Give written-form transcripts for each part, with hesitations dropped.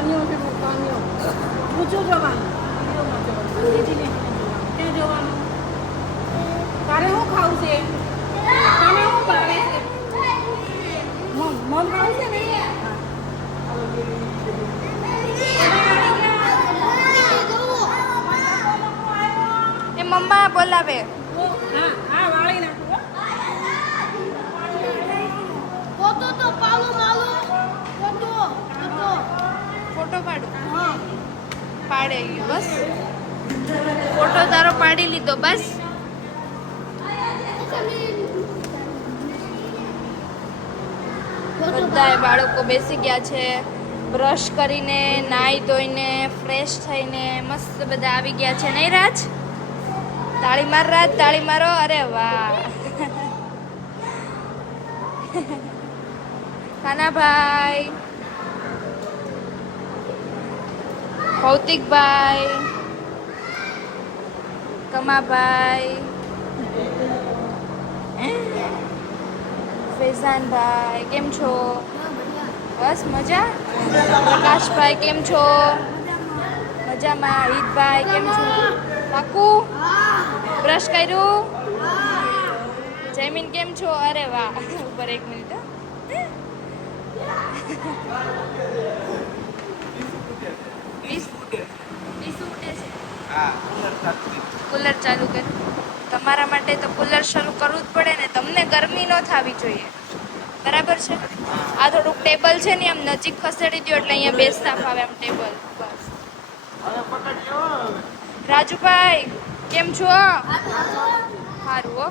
કાનિયો છે કાનિયો ઊંચું જોવાનું દીદીને ક્યાં જોવાનું તારે શું ખાવું છે તને શું ભાવે છે મમ ખાવું છે ને એ મમ્મા બોલાવે. હા હા વાળી નાખું ફોટો પાડું. પાડે ગયું બસ. ફોટો તારો પાડી લીધો બસ. બધાય બાળકો બેસી ગયા છે. બ્રશ કરીને નાહી ધોઈને ફ્રેશ થઈને મસ્ત બધા આવી ગયા છે નહીં રાજ? તાળી માર રાજ, તાળી મારો. અરે વાહ. કાનાભાઈ, ભૌતિકભાઈ, કમાભાઈ, ફૈઝાનભાઈ કેમ છો? બસ મજા. પ્રકાશભાઈ કેમ છો? મજામાં. હિતભાઈ કેમ છો? પાકું બ્રશ કર્યું? જયમીન કેમ છો? અરે વાહ. ઉપર એક મિનિટ. કુલર ચાલુ કર્યું. તમારા માટે તો કુલર શરૂ કરવું જ પડે ને. તમને ગરમી ન થવી જોઈએ, બરાબર છે? આ થોડુંક ટેબલ છે ને આમ નજીક ખસેડી દો એટલે અહીંયા બેસતા ફાવે આમ ટેબલ. બસ. રાજુભાઈ કેમ છો? સારું હો.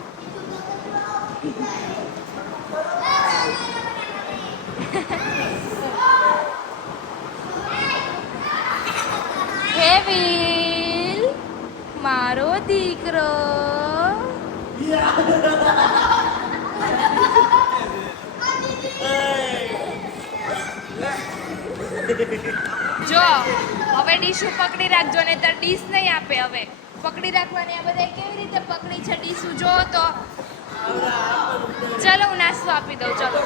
હેવિલ મારો દીકરો. જો હવે ડીશું પકડી રાખજો ને તો ડીશ નહીં આપે. હવે પકડી રાખવાની. આ બધા કેવી રીતે પકડી છે ડીશું જો તો. ચલો હું નાસ્તો આપી દઉં. ચલો.